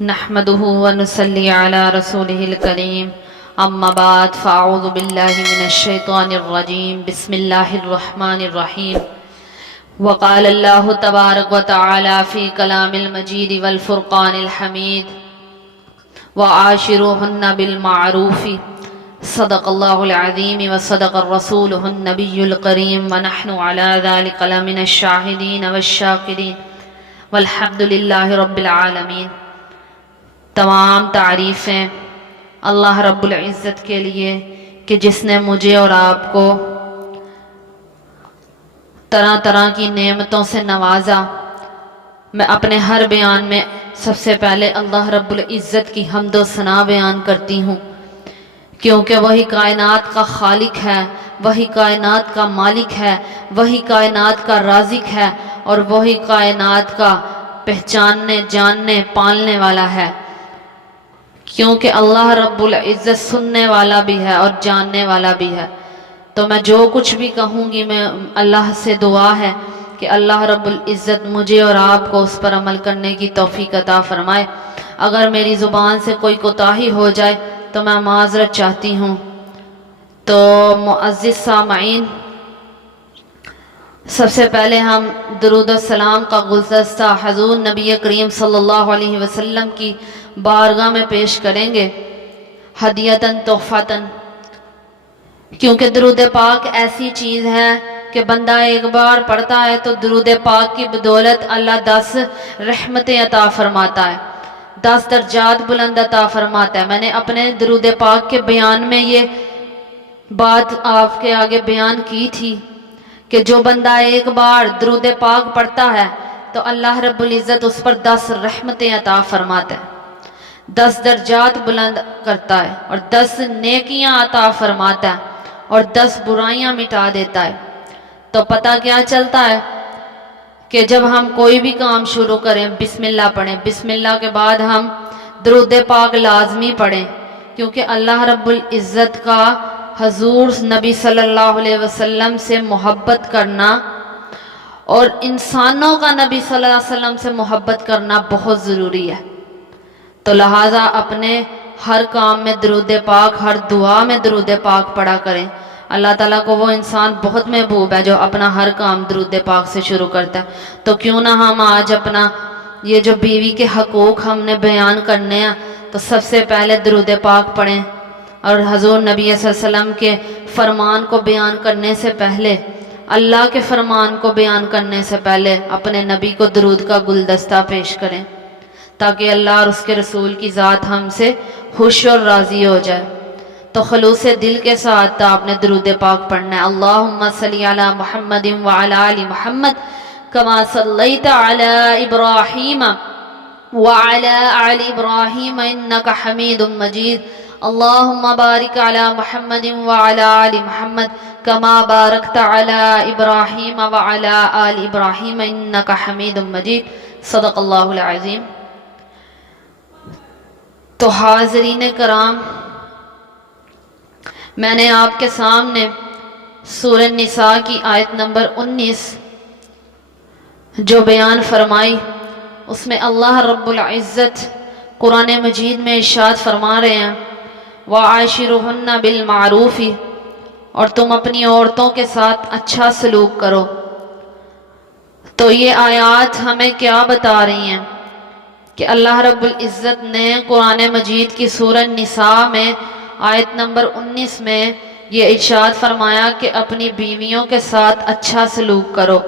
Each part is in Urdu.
نحمده ونصلي على رسوله الكريم اما بعد فاعوذ بالله من الشيطان الرجيم بسم الله الرحمن الرحيم وقال الله تبارك وتعالى في كلام المجيد والفرقان الحميد وعاشروهن بالمعروف صدق الله العظيم وصدق الرسوله النبي الكريم ونحن على ذلك لمن الشاهدين والشاكرين والحمد لله رب العالمين۔ تمام تعریفیں اللہ رب العزت کے لیے کہ جس نے مجھے اور آپ کو طرح طرح کی نعمتوں سے نوازا۔ میں اپنے ہر بیان میں سب سے پہلے اللہ رب العزت کی حمد و ثنا بیان کرتی ہوں، کیونکہ وہی کائنات کا خالق ہے، وہی کائنات کا مالک ہے، وہی کائنات کا رازق ہے، اور وہی کائنات کا پہچاننے، جاننے، پالنے والا ہے، کیونکہ اللہ رب العزت سننے والا بھی ہے اور جاننے والا بھی ہے۔ تو میں جو کچھ بھی کہوں گی، میں اللہ سے دعا ہے کہ اللہ رب العزت مجھے اور آپ کو اس پر عمل کرنے کی توفیق عطا فرمائے۔ اگر میری زبان سے کوئی کوتاہی ہو جائے تو میں معذرت چاہتی ہوں۔ تو معزز سامعین، سب سے پہلے ہم درود و سلام کا گلدستہ حضور نبی کریم صلی اللہ علیہ وسلم کی بارگاہ میں پیش کریں گے، ہدیتاً تحفتاً، کیونکہ درود پاک ایسی چیز ہے کہ بندہ ایک بار پڑھتا ہے تو درود پاک کی بدولت اللہ 10 رحمتیں عطا فرماتا ہے، 10 درجات بلند عطا فرماتا ہے۔ میں نے اپنے درود پاک کے بیان میں یہ بات آپ کے آگے بیان کی تھی کہ جو بندہ ایک بار درود پاک پڑھتا ہے تو اللہ رب العزت اس پر 10 رحمتیں عطا فرماتا ہے، 10 درجات بلند کرتا ہے، اور 10 نیکیاں عطا فرماتا ہے، اور 10 برائیاں مٹا دیتا ہے۔ تو پتہ کیا چلتا ہے کہ جب ہم کوئی بھی کام شروع کریں بسم اللہ پڑھیں، بسم اللہ کے بعد ہم درود پاک لازمی پڑھیں، کیونکہ اللہ رب العزت کا حضور نبی صلی اللہ علیہ وسلم سے محبت کرنا اور انسانوں کا نبی صلی اللہ علیہ وسلم سے محبت کرنا بہت ضروری ہے۔ تو لہٰذا اپنے ہر کام میں درود پاک، ہر دعا میں درود پاک پڑھا کریں۔ اللہ تعالیٰ کو وہ انسان بہت محبوب ہے جو اپنا ہر کام درود پاک سے شروع کرتا ہے۔ تو کیوں نہ ہم آج اپنا یہ جو بیوی کے حقوق ہم نے بیان کرنے ہیں تو سب سے پہلے درود پاک پڑھیں، اور حضور نبی صلی اللہ علیہ وسلم کے فرمان کو بیان کرنے سے پہلے، اللہ کے فرمان کو بیان کرنے سے پہلے اپنے نبی کو درود کا گلدستہ پیش کریں، تاکہ اللہ اور اس کے رسول کی ذات ہم سے خوش اور راضی ہو جائے۔ تو خلوص دل کے ساتھ آپ نے درود پاک پڑھنا ہے۔ اللہم صلی علی محمد وعلی آل محمد کما صلیت علی ابراہیم وعلی آل ابراہیم انک حمید مجید۔ اللہم بارک علی محمد وعلی آل محمد کما بارکت علی ابراہیم وعلی آل ابراہیم انک حمید مجید۔ صدق اللہ العظیم۔ تو حاضرین کرام، میں نے آپ کے سامنے سورہ نساء کی آیت نمبر 19 جو بیان فرمائی، اس میں اللہ رب العزت قرآن مجید میں ارشاد فرما رہے ہیں وَعَاشِرُهُنَّ بِالْمَعْرُوفِ، اور تم اپنی عورتوں کے ساتھ اچھا سلوک کرو۔ تو یہ آیات ہمیں کیا بتا رہی ہیں کہ اللہ رب العزت نے قرآن مجید کی سورہ نساء میں آیت نمبر 19 میں یہ ارشاد فرمایا کہ اپنی بیویوں کے ساتھ اچھا سلوک کرو۔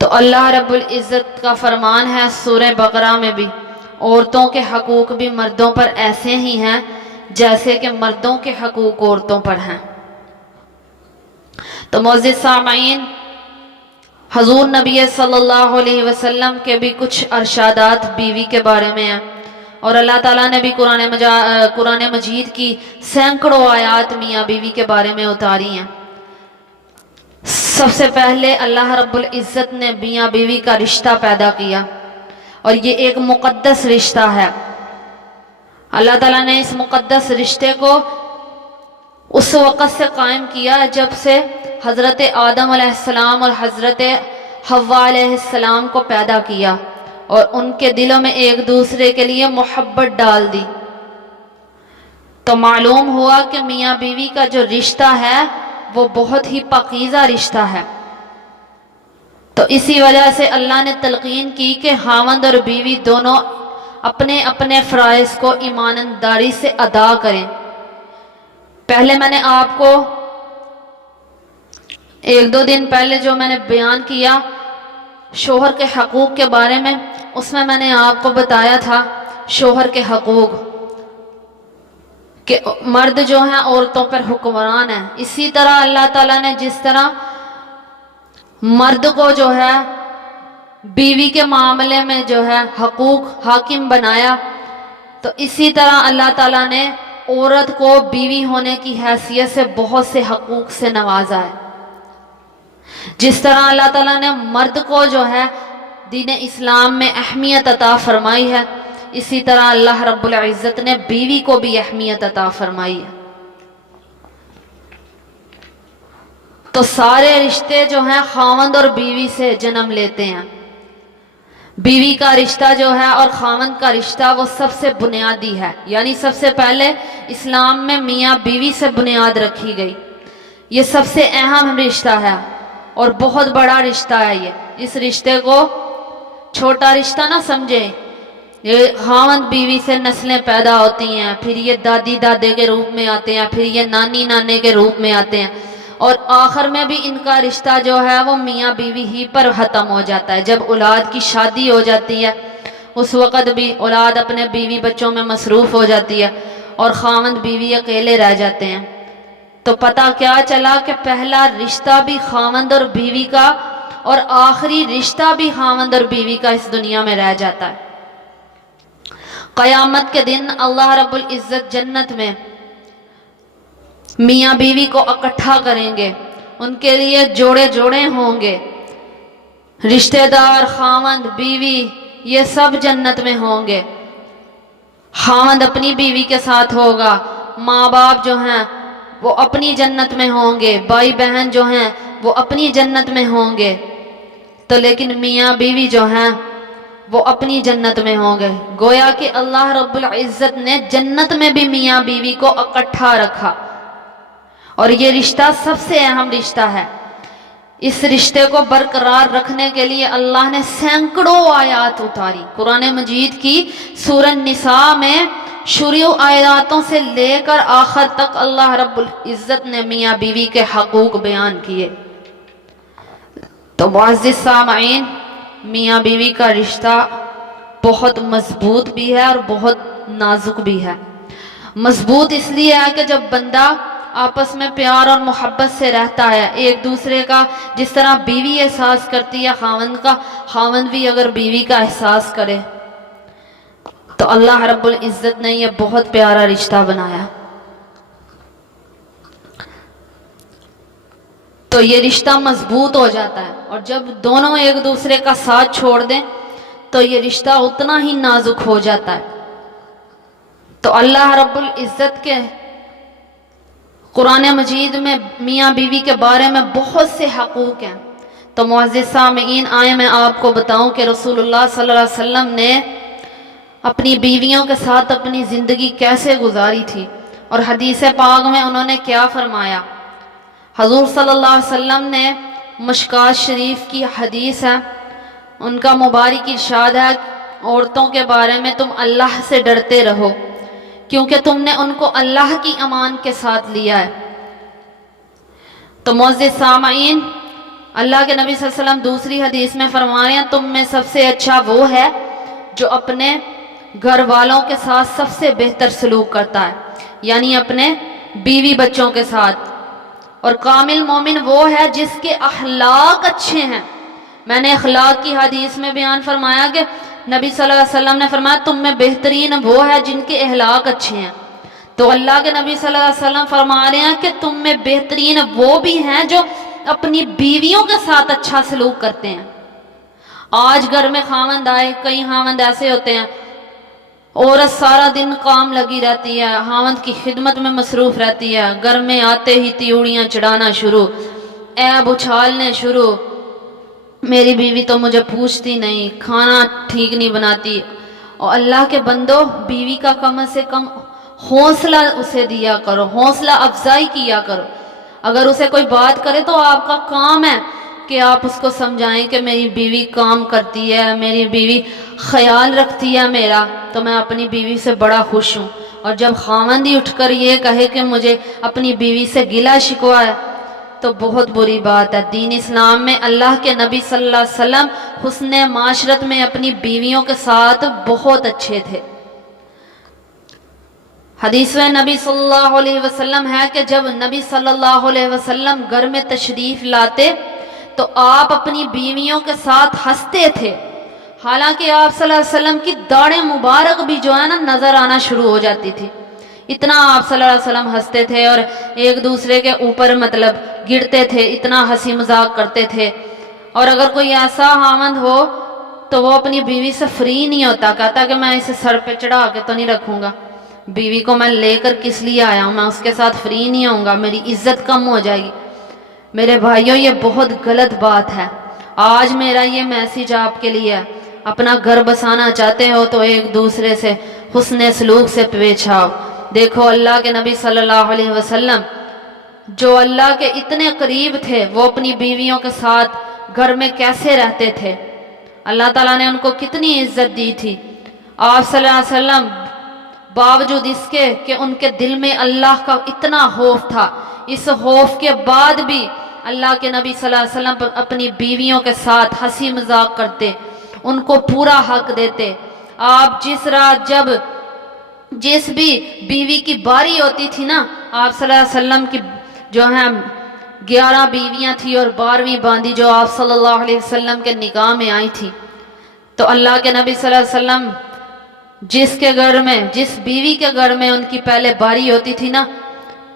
تو اللہ رب العزت کا فرمان ہے سورہ بقرہ میں بھی، عورتوں کے حقوق بھی مردوں پر ایسے ہی ہیں جیسے کہ مردوں کے حقوق عورتوں پر ہیں۔ تو معزز سامعین، حضور نبی صلی اللہ علیہ وسلم کے بھی کچھ ارشادات بیوی کے بارے میں ہیں، اور اللہ تعالیٰ نے بھی قرآن مجید کی سینکڑوں آیات میاں بیوی کے بارے میں اتاری ہیں۔ سب سے پہلے اللہ رب العزت نے میاں بیوی کا رشتہ پیدا کیا، اور یہ ایک مقدس رشتہ ہے۔ اللہ تعالیٰ نے اس مقدس رشتے کو اس وقت سے قائم کیا جب سے حضرت آدم علیہ السلام اور حضرت حوا علیہ السلام کو پیدا کیا، اور ان کے دلوں میں ایک دوسرے کے لیے محبت ڈال دی، تو معلوم ہوا کہ میاں بیوی کا جو رشتہ ہے وہ بہت ہی پاکیزہ رشتہ ہے۔ تو اسی وجہ سے اللہ نے تلقین کی کہ خاوند اور بیوی دونوں اپنے اپنے فرائض کو ایمانداری سے ادا کریں۔ پہلے میں نے آپ کو ایک دو دن پہلے جو میں نے بیان کیا شوہر کے حقوق کے بارے میں، اس میں نے آپ کو بتایا تھا شوہر کے حقوق کہ مرد جو ہیں عورتوں پر حکمران ہیں، اسی طرح اللہ تعالیٰ نے جس طرح مرد کو جو ہے بیوی کے معاملے میں جو ہے حقوق حاکم بنایا، تو اسی طرح اللہ تعالیٰ نے عورت کو بیوی ہونے کی حیثیت سے بہت سے حقوق سے نوازا ہے۔ جس طرح اللہ تعالیٰ نے مرد کو جو ہے دین اسلام میں اہمیت عطا فرمائی ہے، اسی طرح اللہ رب العزت نے بیوی کو بھی اہمیت عطا فرمائی ہے۔ تو سارے رشتے جو ہیں خاوند اور بیوی سے جنم لیتے ہیں۔ بیوی کا رشتہ جو ہے اور خاوند کا رشتہ وہ سب سے بنیادی ہے، یعنی سب سے پہلے اسلام میں میاں بیوی سے بنیاد رکھی گئی۔ یہ سب سے اہم رشتہ ہے اور بہت بڑا رشتہ ہے۔ اس رشتے کو چھوٹا رشتہ نہ سمجھیں۔ یہ خاوند بیوی سے نسلیں پیدا ہوتی ہیں، پھر یہ دادی دادے کے روپ میں آتے ہیں، پھر یہ نانی نانے کے روپ میں آتے ہیں، اور آخر میں بھی ان کا رشتہ جو ہے وہ میاں بیوی ہی پر ختم ہو جاتا ہے۔ جب اولاد کی شادی ہو جاتی ہے اس وقت بھی اولاد اپنے بیوی بچوں میں مصروف ہو جاتی ہے اور خاوند بیوی اکیلے رہ جاتے ہیں۔ تو پتہ کیا چلا کہ پہلا رشتہ بھی خاوند اور بیوی کا اور آخری رشتہ بھی خاوند اور بیوی کا اس دنیا میں رہ جاتا ہے۔ قیامت کے دن اللہ رب العزت جنت میں میاں بیوی کو اکٹھا کریں گے، ان کے لیے جوڑے جوڑے ہوں گے، رشتہ دار خاوند بیوی یہ سب جنت میں ہوں گے۔ خاوند اپنی بیوی کے ساتھ ہوگا، ماں باپ جو ہیں وہ اپنی جنت میں ہوں گے، بھائی بہن جو ہیں وہ اپنی جنت میں ہوں گے، تو لیکن میاں بیوی جو ہیں وہ اپنی جنت میں ہوں گے۔ گویا کہ اللہ رب العزت نے جنت میں بھی میاں بیوی کو اکٹھا رکھا، اور یہ رشتہ سب سے اہم رشتہ ہے۔ اس رشتے کو برقرار رکھنے کے لیے اللہ نے سینکڑوں آیات اتاری۔ قرآن مجید کی سورہ نساء میں شروع آیاتوں سے لے کر آخر تک اللہ رب العزت نے میاں بیوی کے حقوق بیان کیے۔ تو معزز سامعین، میاں بیوی کا رشتہ بہت مضبوط بھی ہے اور بہت نازک بھی ہے۔ مضبوط اس لیے ہے کہ جب بندہ آپس میں پیار اور محبت سے رہتا ہے، ایک دوسرے کا جس طرح بیوی احساس کرتی ہے خاوند کا، خاوند بھی اگر بیوی کا احساس کرے تو اللہ رب العزت نے یہ بہت پیارا رشتہ بنایا۔ تو یہ رشتہ مضبوط ہو جاتا ہے، اور جب دونوں ایک دوسرے کا ساتھ چھوڑ دیں تو یہ رشتہ اتنا ہی نازک ہو جاتا ہے۔ تو اللہ رب العزت کے قرآن مجید میں میاں بیوی کے بارے میں بہت سے حقوق ہیں۔ تو معزز سامعین، آئے میں آپ کو بتاؤں کہ رسول اللہ صلی اللہ علیہ وسلم نے اپنی بیویوں کے ساتھ اپنی زندگی کیسے گزاری تھی، اور حدیث پاک میں انہوں نے کیا فرمایا۔ حضور صلی اللہ علیہ وسلم نے مشکات شریف کی حدیث ہے، ان کا مبارک ارشاد ہے، عورتوں کے بارے میں تم اللہ سے ڈرتے رہو کیونکہ تم نے ان کو اللہ کی امان کے ساتھ لیا ہے۔ تو معزز سامعین، اللہ کے نبی صلی اللہ علیہ وسلم دوسری حدیث میں فرما رہے ہیں، تم میں سب سے اچھا وہ ہے جو اپنے گھر والوں کے ساتھ سب سے بہتر سلوک کرتا ہے، یعنی اپنے بیوی بچوں کے ساتھ، اور کامل مومن وہ ہے جس کے اخلاق اچھے ہیں۔ میں نے اخلاق کی حدیث میں بیان فرمایا کہ نبی صلی اللہ علیہ وسلم نے فرمایا تم میں بہترین وہ ہے جن کے اخلاق اچھے ہیں۔ تو اللہ کے نبی صلی اللہ علیہ وسلم فرما رہے ہیں کہ تم میں بہترین وہ بھی ہیں جو اپنی بیویوں کے ساتھ اچھا سلوک کرتے ہیں۔ آج گھر میں خاوند آئے، کئی خاوند ایسے ہوتے ہیں، عورت سارا دن کام لگی رہتی ہے، خاوند کی خدمت میں مصروف رہتی ہے، گھر میں آتے ہی تیوڑیاں چڑھانا شروع، عیب اچھالنے شروع، میری بیوی تو مجھے پوچھتی نہیں، کھانا ٹھیک نہیں بناتی. اور اللہ کے بندو، بیوی کا کم سے کم حوصلہ اسے دیا کرو، حوصلہ افزائی کیا کرو. اگر اسے کوئی بات کرے تو آپ کا کام ہے کہ آپ اس کو سمجھائیں کہ میری بیوی کام کرتی ہے، میری بیوی خیال رکھتی ہے میرا، تو میں اپنی بیوی سے بڑا خوش ہوں. اور جب خاوند ہی اٹھ کر یہ کہے کہ مجھے اپنی بیوی سے گلہ شکوہ ہے تو بہت بری بات ہے. دین اسلام میں اللہ کے نبی صلی اللہ علیہ وسلم حسن معاشرت میں اپنی بیویوں کے ساتھ بہت اچھے تھے. حدیث میں نبی صلی اللہ علیہ وسلم ہے کہ جب نبی صلی اللہ علیہ وسلم گھر میں تشریف لاتے تو آپ اپنی بیویوں کے ساتھ ہنستے تھے. حالانکہ آپ صلی اللہ علیہ وسلم کی داڑھیں مبارک بھی جو ہے نا نظر آنا شروع ہو جاتی تھی. اتنا آپ صلی اللہ علیہ وسلم ہنستے تھے اور ایک دوسرے کے اوپر مطلب گرتے تھے، اتنا ہنسی مذاق کرتے تھے. اور اگر کوئی ایسا خاوند ہو تو وہ اپنی بیوی سے فری نہیں ہوتا، کہتا کہ میں اسے سر پہ چڑھا کے تو نہیں رکھوں گا، بیوی کو میں لے کر کس لیے آیا ہوں، میں اس کے ساتھ فری نہیں ہوں گا، میری عزت کم ہو جائے گی. میرے بھائیوں، یہ بہت غلط بات ہے. آج میرا یہ میسیج آپ کے لیے ہے، اپنا گھر بسانا چاہتے ہو تو ایک دوسرے سے حسن سلوک سے پیش آؤ. دیکھو اللہ کے نبی صلی اللہ علیہ وسلم جو اللہ کے اتنے قریب تھے، وہ اپنی بیویوں کے ساتھ گھر میں کیسے رہتے تھے. اللہ تعالیٰ نے ان کو کتنی عزت دی تھی. آپ صلی اللہ علیہ وسلم باوجود اس کے کہ ان کے دل میں اللہ کا اتنا خوف تھا، اس خوف کے بعد بھی اللہ کے نبی صلی اللہ علیہ وسلم اپنی بیویوں کے ساتھ ہنسی مذاق کرتے، ان کو پورا حق دیتے. آپ جس رات جب جس بھی بیوی کی باری ہوتی تھی نا، آپ صلی اللہ علیہ وسلم کی جو ہے 11 بیویاں تھی اور 12ویں باندی جو آپ صلی اللہ علیہ وسلم کے نکاح میں آئی تھی، تو اللہ کے نبی صلی اللہ علیہ وسلم جس کے گھر میں جس بیوی کے گھر میں ان کی پہلے باری ہوتی تھی نا،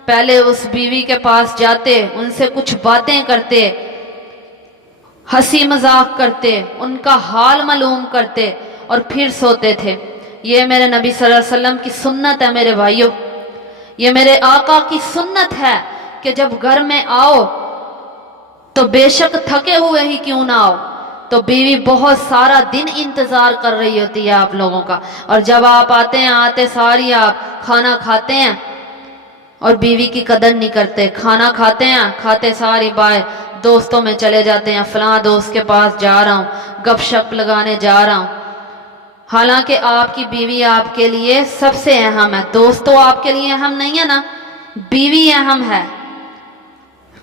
پہلے اس بیوی کے پاس جاتے، ان سے کچھ باتیں کرتے، ہنسی مذاق کرتے، ان کا حال معلوم کرتے اور پھر سوتے تھے. یہ میرے نبی صلی اللہ علیہ وسلم کی سنت ہے میرے بھائیوں، یہ میرے آقا کی سنت ہے کہ جب گھر میں آؤ تو بے شک تھکے ہوئے ہی کیوں نہ آؤ، تو بیوی بہت سارا دن انتظار کر رہی ہوتی ہے آپ لوگوں کا. اور جب آپ آتے ہیں، آتے ساری آپ کھانا کھاتے ہیں اور بیوی کی قدر نہیں کرتے. کھانا کھاتے ہیں، کھاتے ساری بائے دوستوں میں چلے جاتے ہیں، فلاں دوست کے پاس جا رہا ہوں، گپ شپ لگانے جا رہا ہوں. حالانکہ آپ کی بیوی آپ کے لیے سب سے اہم ہے. دوست تو آپ کے لیے اہم نہیں ہے نا، بیوی اہم ہے.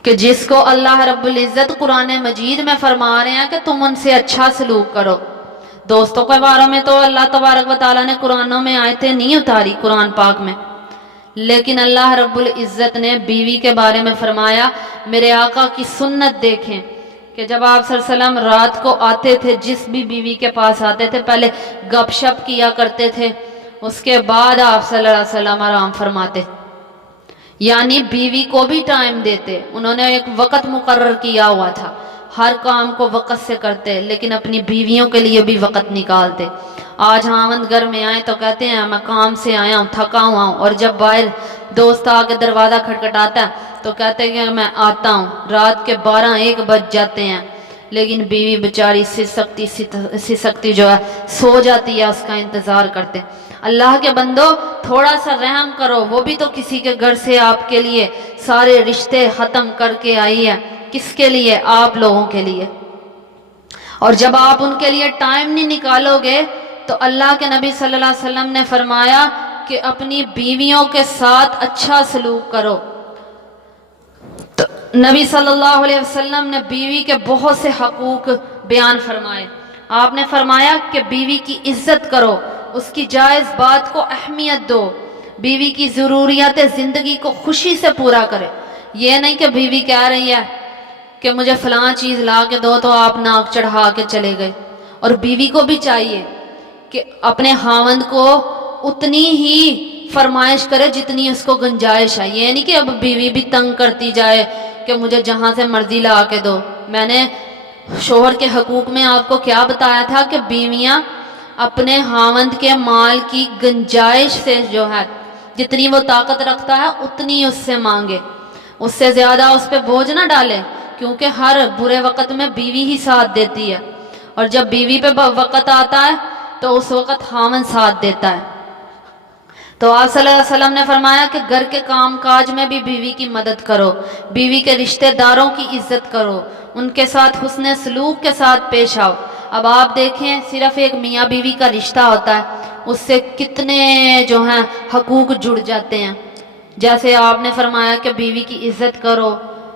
کہ جس کو اللہ رب العزت قرآن مجید میں فرما رہے ہیں کہ تم ان سے اچھا سلوک کرو. دوستوں کے بارے میں تو اللہ تبارک و تعالیٰ نے قرآنوں میں آیتیں نہیں اتاری قرآن پاک میں، لیکن اللہ رب العزت نے بیوی کے بارے میں فرمایا. میرے آقا کی سنت دیکھیں کہ جب آپ صلی اللہ علیہ وسلم رات کو آتے تھے، جس بھی بیوی کے پاس آتے تھے پہلے گپ شپ کیا کرتے تھے، اس کے بعد آپ صلی اللہ علیہ وسلم آرام فرماتے، یعنی بیوی کو بھی ٹائم دیتے. انہوں نے ایک وقت مقرر کیا ہوا تھا، ہر کام کو وقت سے کرتے، لیکن اپنی بیویوں کے لیے بھی وقت نکالتے. آج خاوند گھر میں آئے تو کہتے ہیں میں کام سے آیا ہوں، تھکا ہوا ہوں، اور جب باہر دوست آ کے دروازہ کھٹکھٹاتا ہے تو کہتے ہیں کہ میں آتا ہوں. رات کے 12-1 بج جاتے ہیں، لیکن بیوی بیچاری سسکتی جو ہے سو جاتی ہے، اس کا انتظار کرتے. اللہ کے بندو تھوڑا سا رحم کرو، وہ بھی تو کسی کے گھر سے آپ کے لیے سارے رشتے ختم کر کے آئی ہے. کس کے لیے؟ آپ لوگوں کے لیے. اور جب آپ ان کے لیے ٹائم نہیں نکالو گے تو اللہ کے نبی صلی اللہ علیہ وسلم نے فرمایا کہ اپنی بیویوں کے ساتھ اچھا سلوک کرو. تو نبی صلی اللہ علیہ وسلم نے بیوی کے بہت سے حقوق بیان فرمائے. آپ نے فرمایا کہ بیوی کی عزت کرو، اس کی جائز بات کو اہمیت دو، بیوی کی ضروریات زندگی کو خوشی سے پورا کرے. یہ نہیں کہ بیوی کہہ رہی ہے کہ مجھے فلاں چیز لا کے دو تو آپ ناک چڑھا کے چلے گئے. اور بیوی کو بھی چاہیے کہ اپنے خاوند کو اتنی ہی فرمائش کرے جتنی اس کو گنجائش ہے. یہ نہیں کہ اب بیوی بھی تنگ کرتی جائے کہ مجھے جہاں سے مرضی لا کے دو. میں نے شوہر کے حقوق میں آپ کو کیا بتایا تھا کہ بیویاں اپنے خاوند کے مال کی گنجائش سے جو ہے جتنی وہ طاقت رکھتا ہے اتنی اس سے مانگے، اس سے زیادہ اس پہ بوجھ نہ ڈالے. کیونکہ ہر برے وقت میں بیوی ہی ساتھ دیتی ہے، اور جب بیوی پہ وقت آتا ہے تو اس وقت خاوند ساتھ دیتا ہے۔ تو آپ صلی اللہ علیہ وسلم نے فرمایا کہ گھر کے کام کاج میں بھی بیوی کی مدد کرو، بیوی کے رشتہ داروں کی عزت کرو، ان کے ساتھ حسن سلوک کے ساتھ پیش آؤ۔ اب آپ دیکھیں صرف ایک میاں بیوی کا رشتہ ہوتا ہے، اس سے کتنے جو ہیں حقوق جڑ جاتے ہیں۔ جیسے آپ نے فرمایا کہ بیوی کی عزت کرو،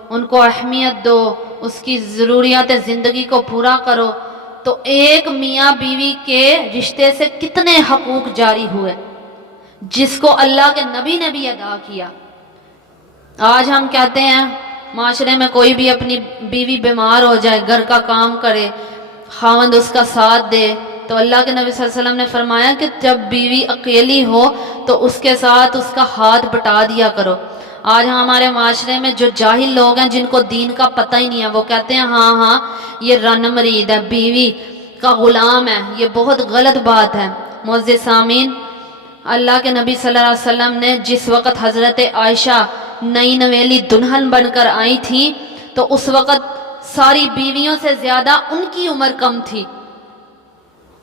ان کو اہمیت دو، اس کی ضروریات زندگی کو پورا کرو، تو ایک میاں بیوی کے رشتے سے کتنے حقوق جاری ہوئے جس کو اللہ کے نبی نے بھی ادا کیا۔ آج ہم کہتے ہیں معاشرے میں کوئی بھی اپنی بیوی بیمار ہو جائے، گھر کا کام کرے، خاوند اس کا ساتھ دے، تو اللہ کے نبی صلی اللہ علیہ وسلم نے فرمایا کہ جب بیوی اکیلی ہو تو اس کے ساتھ اس کا ہاتھ بٹا دیا کرو۔ آج ہمارے معاشرے میں جو جاہل لوگ ہیں، جن کو دین کا پتہ ہی نہیں ہے، وہ کہتے ہیں ہاں یہ رن مرید ہے، بیوی کا غلام ہے۔ یہ بہت غلط بات ہے۔ معزز سامعین، اللہ کے نبی صلی اللہ علیہ وسلم نے جس وقت حضرت عائشہ نئی نویلی دلہن بن کر آئی تھی تو اس وقت ساری بیویوں سے زیادہ ان کی عمر کم تھی،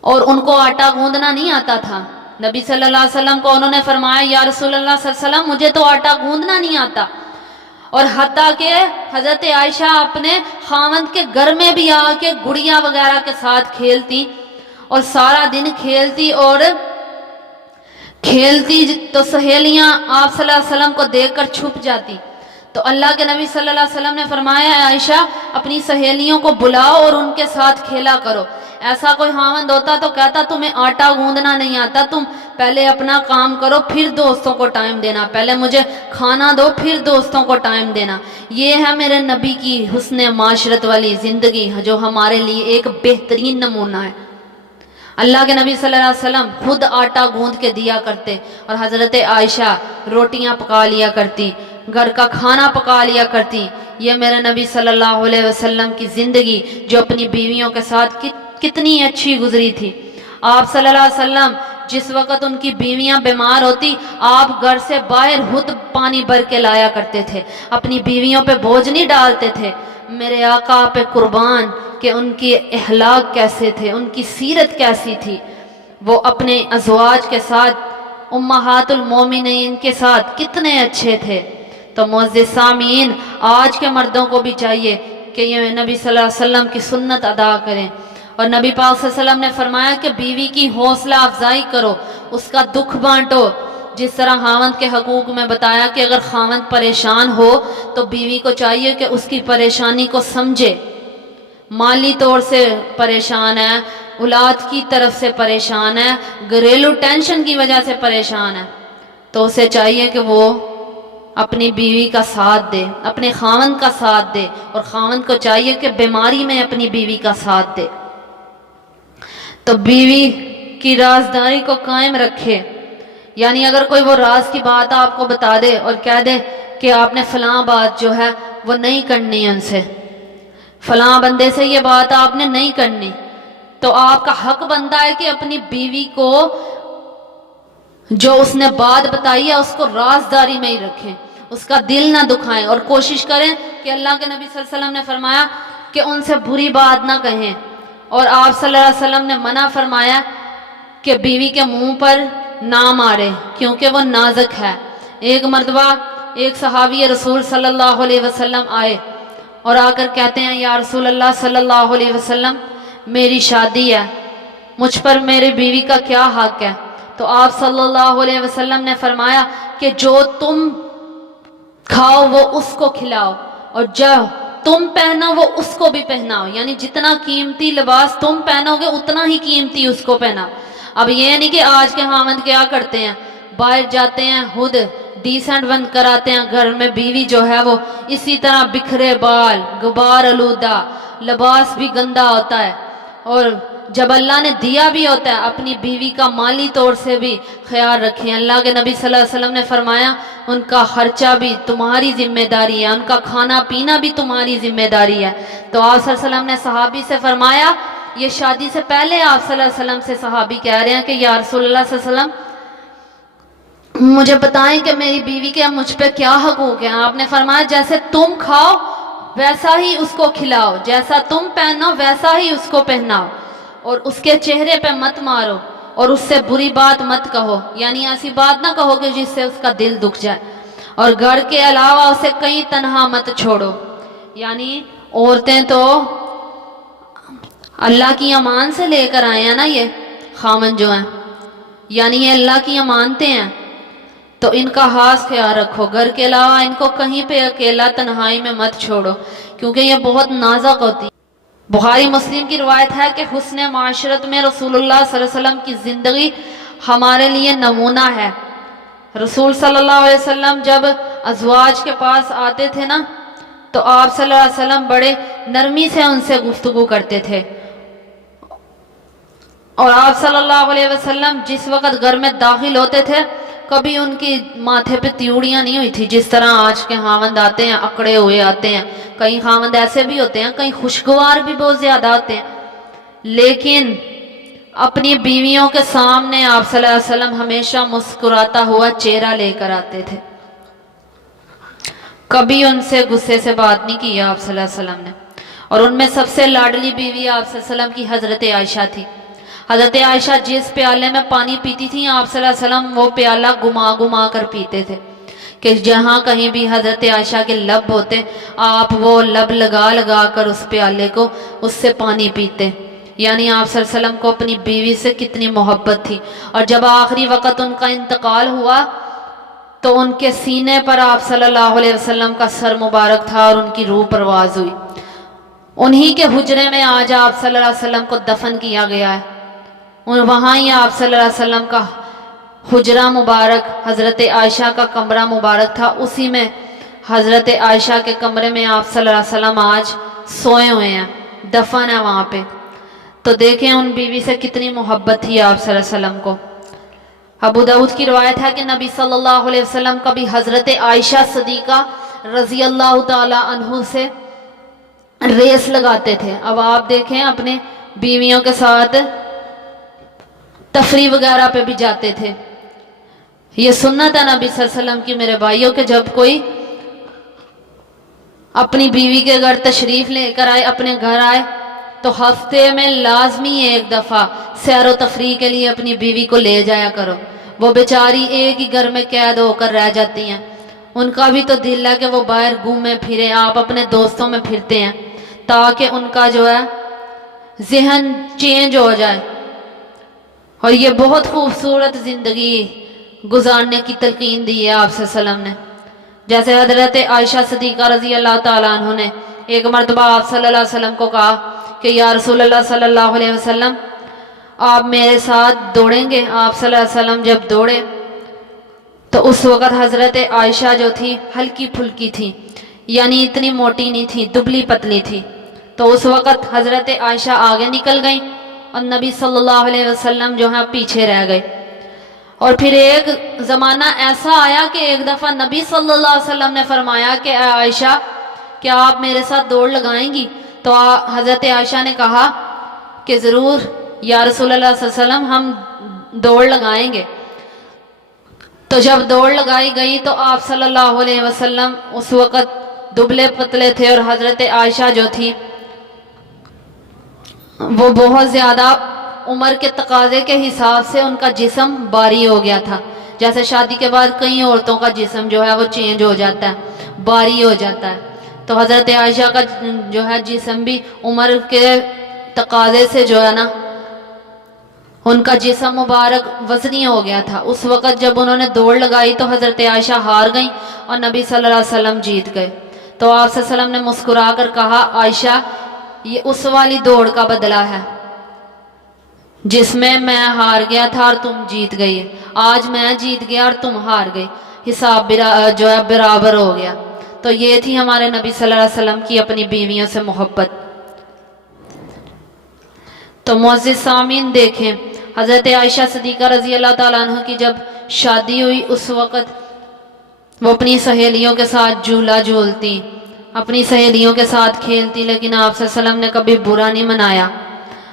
اور ان کو آٹا گوندنا نہیں آتا تھا۔ نبی صلی اللہ علیہ وسلم کو انہوں نے فرمایا یا رسول اللہ صلی اللہ علیہ وسلم مجھے تو آٹا گوندنا نہیں آتا، اور حتیٰ کہ حضرت عائشہ اپنے خاوند کے گھر میں بھی آ کے گڑیا وغیرہ کے ساتھ کھیلتی، اور سارا دن کھیلتی، اور کھیلتی تو سہیلیاں آپ صلی اللہ علیہ وسلم کو دیکھ کر چھپ جاتی۔ تو اللہ کے نبی صلی اللہ علیہ وسلم نے فرمایا عائشہ اپنی سہیلیوں کو بلاؤ اور ان کے ساتھ کھیلا کرو۔ ایسا کوئی خاوند ہوتا تو کہتا تمہیں آٹا گوندنا نہیں آتا، تم پہلے اپنا کام کرو پھر دوستوں کو ٹائم دینا، پہلے مجھے کھانا دو پھر دوستوں کو ٹائم دینا۔ یہ ہے میرے نبی کی حسن معاشرت والی زندگی جو ہمارے لیے ایک بہترین نمونہ ہے۔ اللہ کے نبی صلی اللہ علیہ وسلم خود آٹا گوندھ کے دیا کرتے، اور حضرت عائشہ روٹیاں پکا لیا کرتی، گھر کا کھانا پکا لیا کرتی۔ یہ میرے نبی صلی اللہ علیہ وسلم کی زندگی جو اپنی بیویوں کے ساتھ کتنی اچھی گزری تھی۔ آپ صلی اللہ علیہ وسلم جس وقت ان کی بیویاں بیمار ہوتی، آپ گھر سے باہر خود پانی بھر کے لایا کرتے تھے، اپنی بیویوں پہ بوجھ نہیں ڈالتے تھے۔ میرے آقا پہ قربان کہ ان کی اخلاق کیسے تھے، ان کی سیرت کیسی تھی۔ وہ اپنے ازواج کے ساتھ، امہات المومنین کے ساتھ کتنے اچھے تھے۔ تو معزز سامعین، آج کے مردوں کو بھی چاہیے کہ یہ نبی صلی اللہ علیہ وسلم کی سنت ادا کریں، اور نبی پاک صلی اللہ علیہ وسلم نے فرمایا کہ بیوی کی حوصلہ افزائی کرو، اس کا دکھ بانٹو۔ جس طرح خاوند کے حقوق میں بتایا کہ اگر خاوند پریشان ہو تو بیوی کو چاہیے کہ اس کی پریشانی کو سمجھے، مالی طور سے پریشان ہے، اولاد کی طرف سے پریشان ہے، گھریلو ٹینشن کی وجہ سے پریشان ہے، تو اسے چاہیے کہ وہ اپنی بیوی کا ساتھ دے، اپنے خاوند کا ساتھ دے، اور خاوند کو چاہیے کہ بیماری میں اپنی بیوی کا ساتھ دے۔ تو بیوی کی رازداری کو قائم رکھے، یعنی اگر کوئی وہ راز کی بات آپ کو بتا دے اور کہہ دے کہ آپ نے فلاں بات جو ہے وہ نہیں کرنی ان سے، فلاں بندے سے یہ بات آپ نے نہیں کرنی، تو آپ کا حق بنتا ہے کہ اپنی بیوی کو جو اس نے بات بتائی ہے اس کو رازداری میں ہی رکھیں، اس کا دل نہ دکھائیں، اور کوشش کریں کہ اللہ کے نبی صلی اللہ علیہ وسلم نے فرمایا کہ ان سے بری بات نہ کہیں، اور آپ صلی اللہ علیہ وسلم نے منع فرمایا کہ بیوی کے منہ پر نہ مارے کیونکہ وہ نازک ہے۔ ایک مرتبہ ایک صحابی رسول صلی اللہ علیہ وسلم آئے اور آ کر کہتے ہیں یا رسول اللہ صلی اللہ علیہ وسلم میری شادی ہے، مجھ پر میری بیوی کا کیا حق ہے؟ تو آپ صلی اللہ علیہ وسلم نے فرمایا کہ جو تم کھاؤ وہ اس کو کھلاؤ، اور جو تم پہنو وہ اس کو بھی پہناؤ، یعنی جتنا قیمتی لباس تم پہنو گے اتنا ہی قیمتی اس کو پہناؤ۔ اب یہ نہیں کہ آج کے خاوند کیا کرتے ہیں، باہر جاتے ہیں خود ڈیسنٹ بند کراتے ہیں، گھر میں بیوی جو ہے وہ اسی طرح بکھرے بال، غبار آلودہ، لباس بھی گندا ہوتا ہے، اور جب اللہ نے دیا بھی ہوتا ہے اپنی بیوی کا مالی طور سے بھی خیال رکھیں۔ اللہ کے نبی صلی اللہ علیہ وسلم نے فرمایا ان کا خرچہ بھی تمہاری ذمہ داری ہے، ان کا کھانا پینا بھی تمہاری ذمہ داری ہے۔ تو آپ صلی اللہ علیہ وسلم نے صحابی سے فرمایا، یہ شادی سے پہلے آپ صلی اللہ علیہ وسلم سے صحابی کہہ رہے ہیں کہ یا رسول اللہ صلی اللہ علیہ وسلم مجھے بتائیں کہ میری بیوی کے مجھ پہ کیا حقوق ہیں؟ آپ نے فرمایا جیسے تم کھاؤ ویسا ہی اس کو کھلاؤ، جیسا تم پہنو ویسا ہی اس کو پہناؤ، اور اس کے چہرے پہ مت مارو اور اس سے بری بات مت کہو، یعنی ایسی بات نہ کہو کہ جس سے اس کا دل دکھ جائے، اور گھر کے علاوہ اسے کہیں تنہا مت چھوڑو۔ یعنی عورتیں تو اللہ کی امان سے لے کر آئے ہیں نا، یہ خامن جو ہیں، یعنی یہ اللہ کی امانتیں ہیں، تو ان کا خاص خیال رکھو، گھر کے علاوہ ان کو کہیں پہ اکیلا تنہائی میں مت چھوڑو، کیونکہ یہ بہت نازک ہوتی ہے۔ بخاری مسلم کی روایت ہے کہ حسن معاشرت میں رسول اللہ صلی اللہ علیہ وسلم کی زندگی ہمارے لیے نمونہ ہے۔ رسول صلی اللہ علیہ وسلم جب ازواج کے پاس آتے تھے نا، تو آپ صلی اللہ علیہ وسلم بڑے نرمی سے ان سے گفتگو کرتے تھے، اور آپ صلی اللہ علیہ وسلم جس وقت گھر میں داخل ہوتے تھے کبھی ان کی ماتھے پہ تیوڑیاں نہیں ہوئی تھی، جس طرح آج کے خاوند آتے ہیں اکڑے ہوئے آتے ہیں، کئی خاوند ایسے بھی ہوتے ہیں، کئی خوشگوار بھی بہت زیادہ ہوتے ہیں، لیکن اپنی بیویوں کے سامنے آپ صلی اللہ علیہ وسلم ہمیشہ مسکراتا ہوا چہرہ لے کر آتے تھے، کبھی ان سے غصے سے بات نہیں کی آپ صلی اللہ علیہ وسلم نے۔ اور ان میں سب سے لاڈلی بیوی آپ صلی اللہ علیہ وسلم کی حضرت عائشہ تھی۔ حضرت عائشہ جس پیالے میں پانی پیتی تھی آپ صلی اللہ علیہ وسلم وہ پیالہ گما گما کر پیتے تھے، کہ جہاں کہیں بھی حضرت عائشہ کے لب ہوتے آپ وہ لب لگا لگا کر اس پیالے کو اس سے پانی پیتے، یعنی آپ صلی اللہ علیہ وسلم کو اپنی بیوی سے کتنی محبت تھی۔ اور جب آخری وقت ان کا انتقال ہوا تو ان کے سینے پر آپ صلی اللہ علیہ وسلم کا سر مبارک تھا اور ان کی روح پرواز ہوئی۔ انہی کے حجرے میں آج آپ صلی اللہ علیہ وسلم کو دفن کیا گیا ہے، اور وہاں ہی آپ صلی اللہ علیہ وسلم کا حجرہ مبارک حضرت عائشہ کا کمرہ مبارک تھا، اسی میں حضرت عائشہ کے کمرے میں آپ صلی اللہ علیہ وسلم آج سوئے ہوئے ہیں، دفن ہے وہاں پہ۔ تو دیکھیں ان بیوی سے کتنی محبت تھی آپ صلی اللہ علیہ وسلم کو۔ ابو داؤد کی روایت ہے کہ نبی صلی اللہ علیہ وسلم کبھی حضرت عائشہ صدیقہ رضی اللہ تعالی عنہ سے ریس لگاتے تھے۔ اب آپ دیکھیں اپنے بیویوں کے ساتھ تفریح وغیرہ پہ بھی جاتے تھے، یہ سنت ہے نبی صلی اللہ علیہ وسلم کی میرے بھائیوں، کہ جب کوئی اپنی بیوی کے گھر تشریف لے کر آئے، اپنے گھر آئے، تو ہفتے میں لازمی ایک دفعہ سیر و تفریح کے لیے اپنی بیوی کو لے جایا کرو۔ وہ بیچاری ایک ہی گھر میں قید ہو کر رہ جاتی ہیں، ان کا بھی تو دل ہے کہ وہ باہر گھومے پھرے، آپ اپنے دوستوں میں پھرتے ہیں تاکہ ان کا جو ہے ذہن چینج ہو جائے، اور یہ بہت خوبصورت زندگی گزارنے کی تلقین دی ہے آپ صلی اللہ علیہ وسلم نے۔ جیسے حضرت عائشہ صدیقہ رضی اللہ تعالیٰ عنہ نے ایک مرتبہ آپ صلی اللہ علیہ وسلم کو کہا کہ یا رسول اللہ صلی اللہ علیہ وسلم آپ میرے ساتھ دوڑیں گے؟ آپ صلی اللہ علیہ وسلم جب دوڑے تو اس وقت حضرت عائشہ جو تھی ہلکی پھلکی تھی، یعنی اتنی موٹی نہیں تھی، دبلی پتلی تھی، تو اس وقت حضرت عائشہ آگے نکل گئیں اور نبی صلی اللہ علیہ وسلم جو ہیں پیچھے رہ گئے۔ اور پھر ایک زمانہ ایسا آیا کہ ایک دفعہ نبی صلی اللہ علیہ وسلم نے فرمایا کہ اے عائشہ کیا آپ میرے ساتھ دوڑ لگائیں گی؟ تو حضرت عائشہ نے کہا کہ ضرور یا رسول اللہ صلی اللہ علیہ وسلم ہم دوڑ لگائیں گے۔ تو جب دوڑ لگائی گئی تو آپ صلی اللہ علیہ وسلم اس وقت دبلے پتلے تھے، اور حضرت عائشہ جو تھی وہ بہت زیادہ عمر کے تقاضے کے حساب سے ان کا جسم باری ہو گیا تھا، جیسے شادی کے بعد کئی عورتوں کا جسم جو ہے وہ چینج ہو جاتا ہے، باری ہو جاتا ہے، تو حضرت عائشہ کا جو ہے جسم بھی عمر کے تقاضے سے جو ہے نا ان کا جسم مبارک وزنی ہو گیا تھا۔ اس وقت جب انہوں نے دوڑ لگائی تو حضرت عائشہ ہار گئیں اور نبی صلی اللہ علیہ وسلم جیت گئے۔ تو آپ صلی اللہ علیہ وسلم نے مسکرا کر کہا عائشہ یہ اس والی دوڑ کا بدلہ ہے جس میں ہار گیا تھا اور تم جیت گئی، آج میں جیت گیا اور تم ہار گئی، حساب جو ہے برابر ہو گیا۔ تو یہ تھی ہمارے نبی صلی اللہ علیہ وسلم کی اپنی بیویوں سے محبت۔ تو معزز سامعین دیکھیں حضرت عائشہ صدیقہ رضی اللہ تعالیٰ عنہ کی جب شادی ہوئی اس وقت وہ اپنی سہیلیوں کے ساتھ جھولا جھولتی، اپنی سہیلیوں کے ساتھ کھیلتی، لیکن آپ صلی اللہ علیہ وسلم نے کبھی برا نہیں منایا،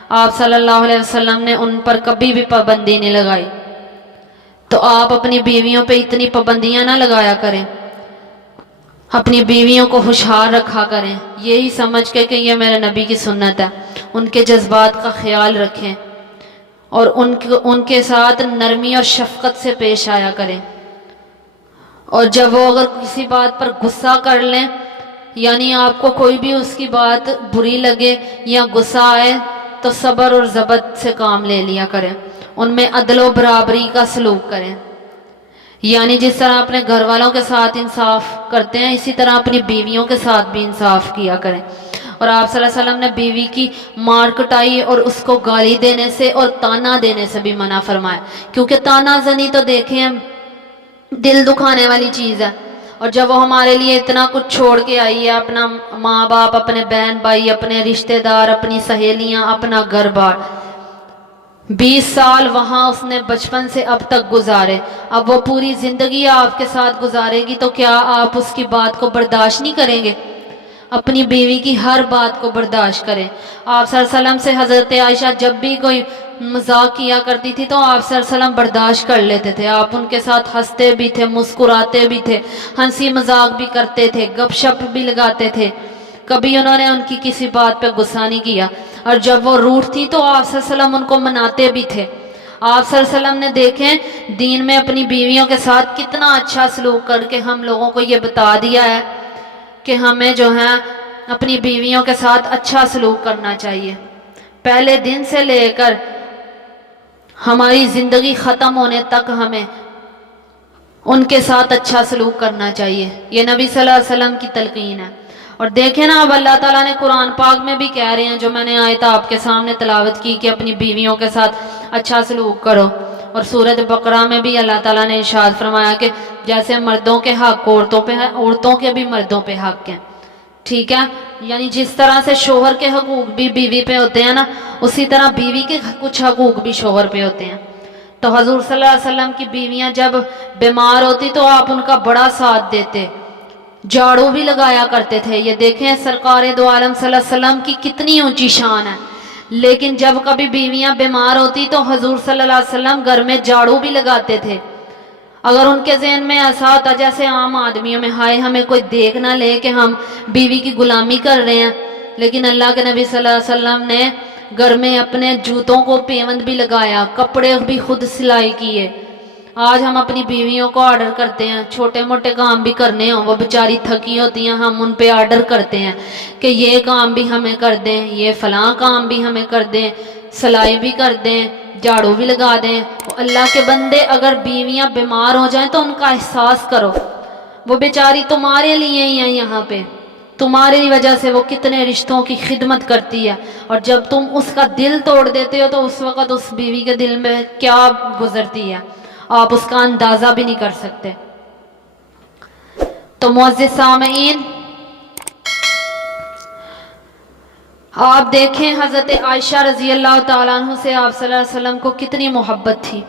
آپ صلی اللہ علیہ وسلم نے ان پر کبھی بھی پابندی نہیں لگائی۔ تو آپ اپنی بیویوں پہ اتنی پابندیاں نہ لگایا کریں۔ اپنی بیویوں کو خوشحال رکھا کریں، یہی سمجھ کے کہ یہ میرے نبی کی سنت ہے، ان کے جذبات کا خیال رکھیں اور ان کے ساتھ نرمی اور شفقت سے پیش آیا کریں۔ اور جب وہ اگر کسی بات پر غصہ کر لیں، یعنی آپ کو کوئی بھی اس کی بات بری لگے یا غصہ آئے، تو صبر اور ضبط سے کام لے لیا کریں، ان میں عدل و برابری کا سلوک کریں، یعنی جس طرح اپنے گھر والوں کے ساتھ انصاف کرتے ہیں اسی طرح اپنی بیویوں کے ساتھ بھی انصاف کیا کریں۔ اور آپ صلی اللہ علیہ وسلم نے بیوی کی مار کٹائی اور اس کو گالی دینے سے اور تانا دینے سے بھی منع فرمایا، کیونکہ تانا زنی تو دیکھیں دل دکھانے والی چیز ہے، اور جب وہ ہمارے لیے اتنا کچھ چھوڑ کے آئی ہے، اپنا ماں باپ، اپنے بہن بھائی، اپنے رشتہ دار، اپنی سہیلیاں، اپنا گھر بار، 20 سال وہاں اس نے بچپن سے اب تک گزارے، اب وہ پوری زندگی آپ کے ساتھ گزارے گی، تو کیا آپ اس کی بات کو برداشت نہیں کریں گے؟ اپنی بیوی کی ہر بات کو برداشت کریں۔ آپ صلی اللہ علیہ وسلم سے حضرت عائشہ جب بھی کوئی مذاق کیا کرتی تھی تو آپ صلی اللہ علیہ وسلم برداشت کر لیتے تھے، آپ ان کے ساتھ ہنستے بھی تھے، مسکراتے بھی تھے، ہنسی مذاق بھی کرتے تھے، گپ شپ بھی لگاتے تھے، کبھی انہوں نے ان کی کسی بات پہ غصہ نہیں کیا، اور جب وہ روٹھ تھی تو آپ صلی اللہ علیہ وسلم ان کو مناتے بھی تھے۔ آپ صلی اللہ علیہ وسلم نے دیکھیں دین میں اپنی بیویوں کے ساتھ کتنا اچھا سلوک کر کے ہم لوگوں کو یہ بتا دیا ہے کہ ہمیں جو ہے اپنی بیویوں کے ساتھ اچھا سلوک کرنا چاہیے، پہلے دن سے لے کر ہماری زندگی ختم ہونے تک ہمیں ان کے ساتھ اچھا سلوک کرنا چاہیے، یہ نبی صلی اللہ علیہ وسلم کی تلقین ہے۔ اور دیکھیں نا اب اللہ تعالیٰ نے قرآن پاک میں بھی کہہ رہے ہیں، جو میں نے آیت آپ کے سامنے تلاوت کی کہ اپنی بیویوں کے ساتھ اچھا سلوک کرو، اور سورۃ بقرہ میں بھی اللہ تعالیٰ نے ارشاد فرمایا کہ جیسے مردوں کے حق عورتوں پہ ہیں، عورتوں کے بھی مردوں پہ حق ہیں، ٹھیک ہے؟ یعنی جس طرح سے شوہر کے حقوق بھی بیوی پہ ہوتے ہیں نا، اسی طرح بیوی کے کچھ حقوق بھی شوہر پہ ہوتے ہیں۔ تو حضور صلی اللہ علیہ وسلم کی بیویاں جب بیمار ہوتی تو آپ ان کا بڑا ساتھ دیتے، جھاڑو بھی لگایا کرتے تھے، یہ دیکھیں سرکار دو عالم صلی اللہ علیہ وسلم کی کتنی اونچی شان ہے، لیکن جب کبھی بیویاں بیمار ہوتی تو حضور صلی اللہ علیہ وسلم گھر میں جھاڑو بھی لگاتے تھے۔ اگر ان کے ذہن میں ایسا ہوتا جیسے عام آدمیوں میں، ہائے ہمیں کوئی دیکھ نہ لے کہ ہم بیوی کی غلامی کر رہے ہیں، لیکن اللہ کے نبی صلی اللہ علیہ وسلم نے گھر میں اپنے جوتوں کو پیوند بھی لگایا، کپڑے بھی خود سلائی کیے۔ آج ہم اپنی بیویوں کو آرڈر کرتے ہیں، چھوٹے موٹے کام بھی کرنے ہوں، وہ بیچاری تھکی ہوتی ہیں، ہم ان پہ آرڈر کرتے ہیں کہ یہ کام بھی ہمیں کر دیں، یہ فلاں کام بھی ہمیں کر دیں، سلائی بھی کر دیں، جھاڑو بھی لگا دیں۔ اللہ کے بندے اگر بیویاں بیمار ہو جائیں تو ان کا احساس کرو، وہ بیچاری تمہارے لیے ہی ہیں یہاں پہ، تمہاری وجہ سے وہ کتنے رشتوں کی خدمت کرتی ہے، اور جب تم اس کا دل توڑ دیتے ہو تو اس وقت اس بیوی کے دل میں کیا گزرتی ہے آپ اس کا اندازہ بھی نہیں کر سکتے۔ تو معزز سامعین، آپ دیکھیں حضرت عائشہ رضی اللہ تعالیٰ عنہ سے آپ صلی اللہ علیہ وسلم کو کتنی محبت تھی،